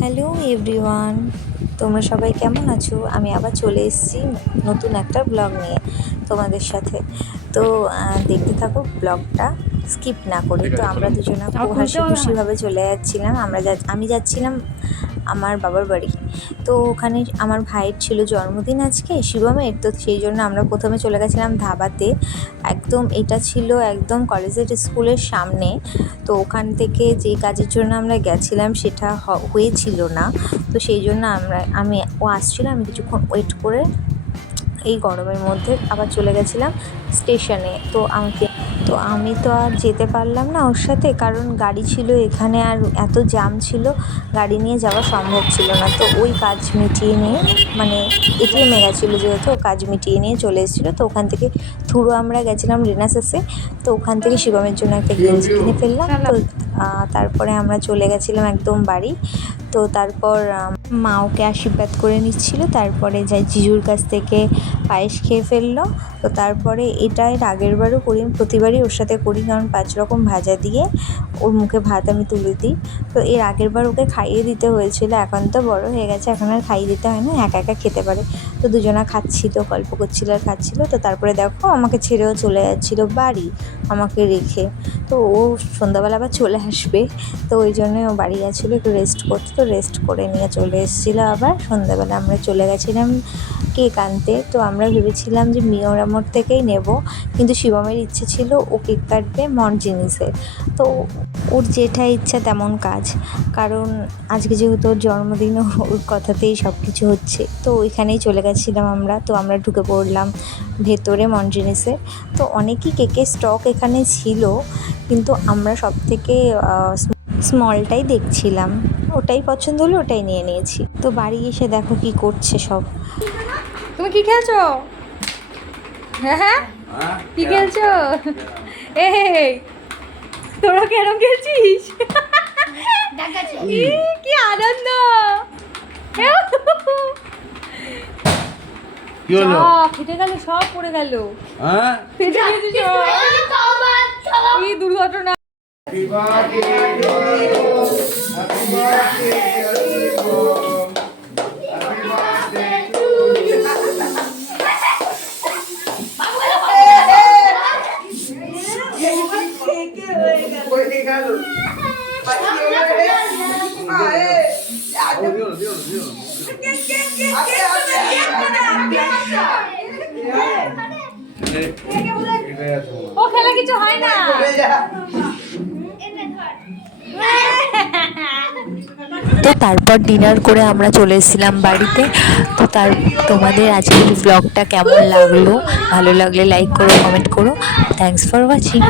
Hello everyone, তোমরা সবাই কেমন আছো? আমি আবার চলে এসেছি নতুন একটা ব্লগ নিয়ে তোমাদের সাথে। তো দেখতে থাকো ব্লগটা স্কিপ না করে। তো আমরা দুজনে খুব হাসি খুশিভাবে চলে যাচ্ছিলাম। আমি যাচ্ছিলাম আমার বাবার বাড়ি। তো ওখানে আমার ভাইয়ের ছিল জন্মদিন আজকে, শিবমের। তো সেই জন্য আমরা প্রথমে চলে গেছিলাম ধাবাতে। এটা ছিল একদম কলেজের স্কুলের সামনে। তো ওখান থেকে যে কাজের জন্য আমরা গেছিলাম সেটা হয়েছিল না। তো সেই জন্য ও আসছিল, আমি কিছুক্ষণ ওয়েট করে এই গরমের মধ্যে আবার চলে গেছিলাম স্টেশনে। আমি তো আর যেতে পারলাম না ওর সাথে, কারণ গাড়ি ছিল এখানে আর এত জ্যাম ছিল, গাড়ি নিয়ে যাওয়া সম্ভব ছিল না। তো ওই কাজ মিটিয়ে নিয়ে, মানে এটিএমে গেছিলো যেহেতু, কাজ মিটিয়ে নিয়ে চলে এসেছিলো। তো ওখান থেকে থ্রু আমরা গেছিলাম রেনেসাঁতে। তো ওখান থেকে শিবমের জন্য একটা গেঞ্জি কিনে ফেললাম। তো তারপরে আমরা চলে গেছিলাম একদম বাড়ি। তো তারপর মা ওকে আশীর্বাদ করে নিচ্ছিল। তারপরে যাই জিজুর কাছ থেকে পায়েস খেয়ে ফেললো। তো তারপরে এটা এর আগের বারও করি, প্রতিবারই ওর সাথে করি, কারণ 5 রকম ভাজা দিয়ে ওর মুখে ভাত আমি তুলে দিই। তো এর আগের বার ওকে খাইয়ে দিতে হয়েছিল, এখন তো বড় হয়ে গেছে, এখন আর খাইয়ে দিতে হয় না, একা একা খেতে পারে। তো দুজনা খাচ্ছিল, গল্প করছিল আর খাচ্ছিল। তো তারপরে দেখো আমাকে ছেড়েও চলে যাচ্ছিলো বাড়ি আমাকে রেখে। তো ও সন্ধ্যাবেলা আবার চলে আসবে, তো ওই জন্যই ও বাড়ি গেছিলো একটু রেস্ট করতে। তো রেস্ট করে নিয়ে চলে এসেছিলো। আবার সন্ধ্যাবেলা আমরা চলে গেছিলাম কেক আনতে। তো আমরা ভেবেছিলাম যে মিওরা মোড় থেকেই নেব, কিন্তু শিবমের ইচ্ছে ছিল ও কেক কাটবে মনজিনিসে। তো ওর যেটা ইচ্ছা তেমন কাজ, কারণ আজকে যেহেতু ওর জন্মদিন, ওর কথাতেই সব কিছু হচ্ছে। তো ওইখানেই চলে গেছিলাম আমরা। তো আমরা ঢুকে পড়লাম ভেতরে মনজিনিসে। তো অনেকই কেকের স্টক এখানে ছিল, কিন্তু আমরা সব থেকে স্মলটাই দেখছিলাম, ওটাই পছন্দ হলো, ওটাই নিয়ে নিয়েছি। তো বাড়ি এসে দেখো কি করছে সব। তুমি কি খেলছো? হ্যাঁ, কি খেলছো? এই তোরা কেন খেলছিস? কি আনন্দ! ফেটে গেল, সব পড়ে গেল। ফেটে গেছে সব। কি দুর্ঘটনা! ও খেলা কিছু হয় না। তো তারপর ডিনার করে আমরা চলে এসেছিলাম বাড়িতে। তো তোমাদের আজকের ব্লগটা কেমন লাগলো? ভালো লাগলে লাইক করো, কমেন্ট করো। Thanks for watching.